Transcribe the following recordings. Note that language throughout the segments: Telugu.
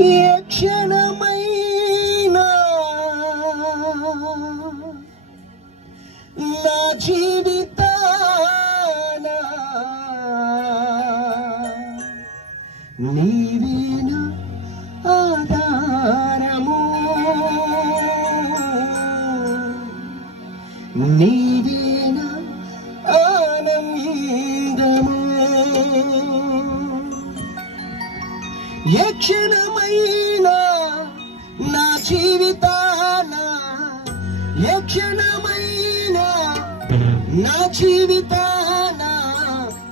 ఏ క్షణమైనా నా జీవితాన నీవేనా ఆధారము? నీవేనా ఏ క్షణమైనా నా జీవితాన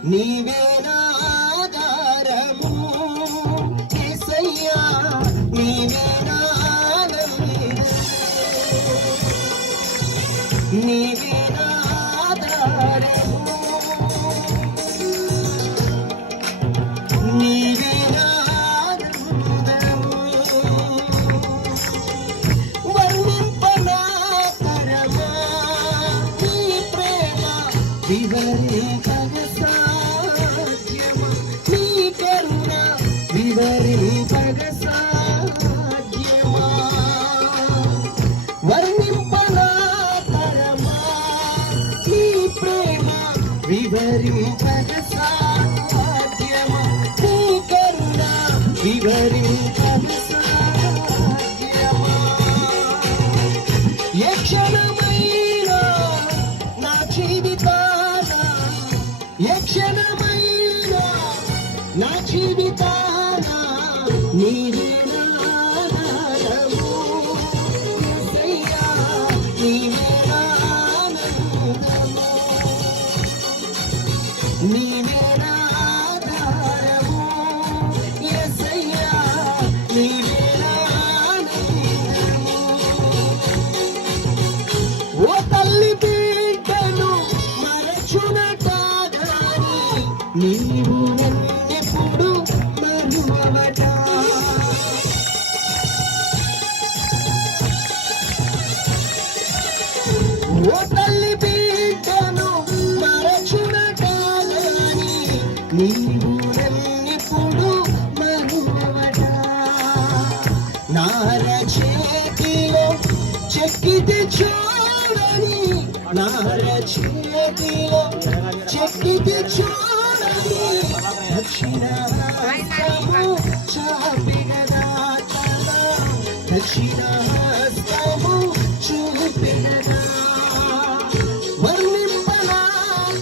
నీవే నా ఆధారము. నీవే నీవే వివరించగ సాధ్యమా? నీ కరుణ వివరించగ క్షణమైనా నా జీవితాన నీవే నా నీవు ఎప్పుడు మరువట ఓ తల్లి బిడ్డను మరచునటాగాని నీవు ఎప్పుడు మరువట నార చేతిలో చెక్కితే చూడని నార చేతిలో చెక్కితే దక్షిణ హస్తము చాపినదా దక్షిణ హస్తము చూపినదా వర్ణింపనా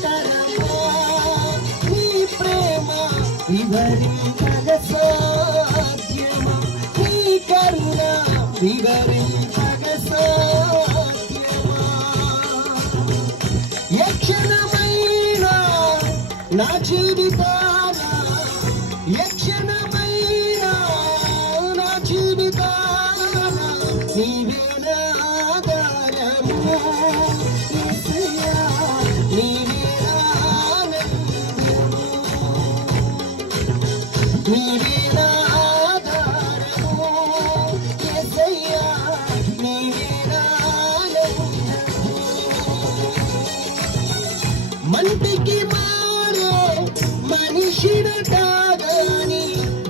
తరమా మంటికి మారో మారే కాదని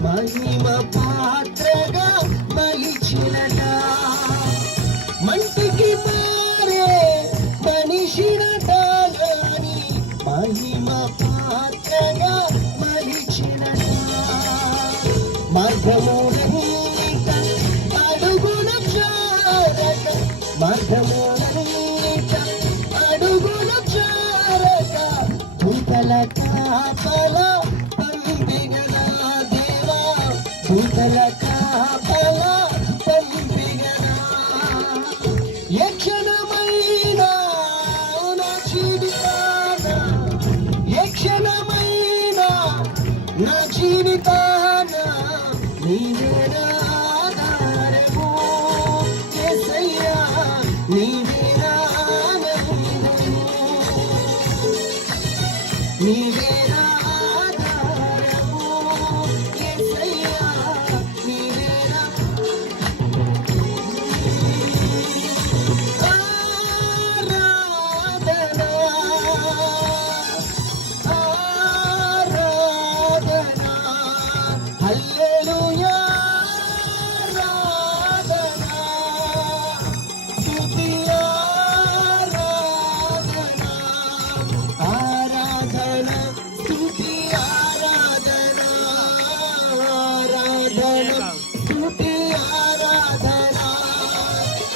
మహిమ పాత్రగా మలిచినట మంటికి మారే మనిషినటాగాని మహిమ పాత్రగా Tú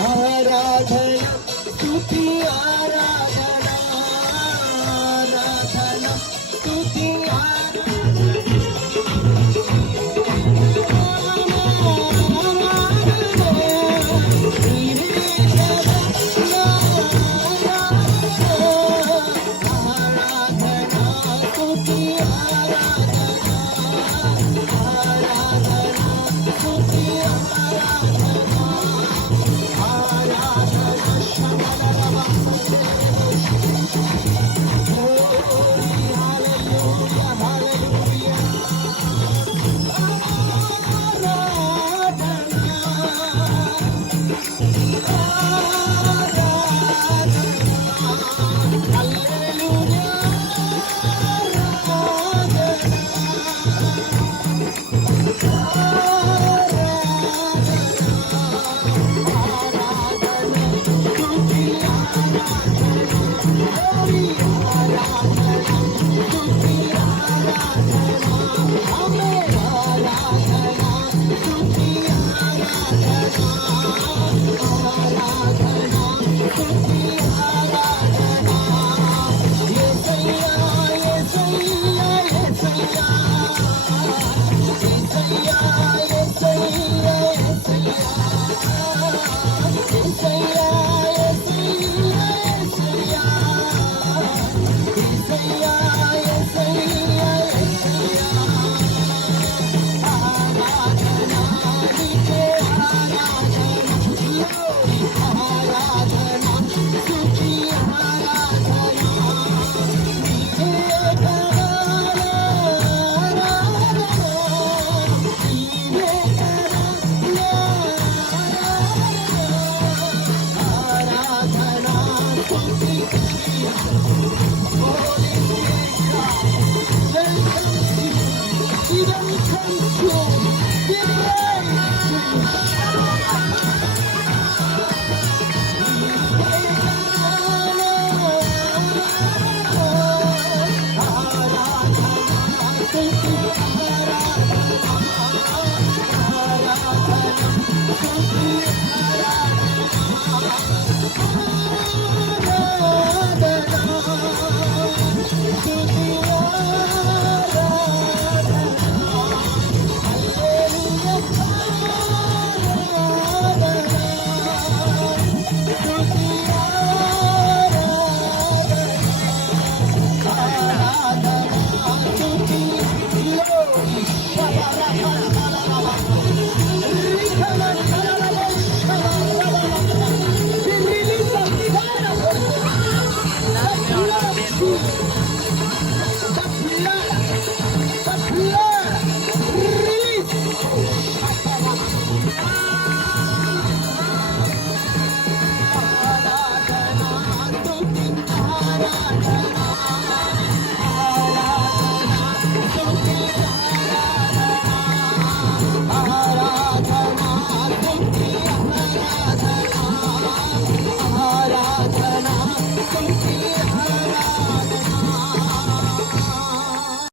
आराधय दुति आराधय bisous.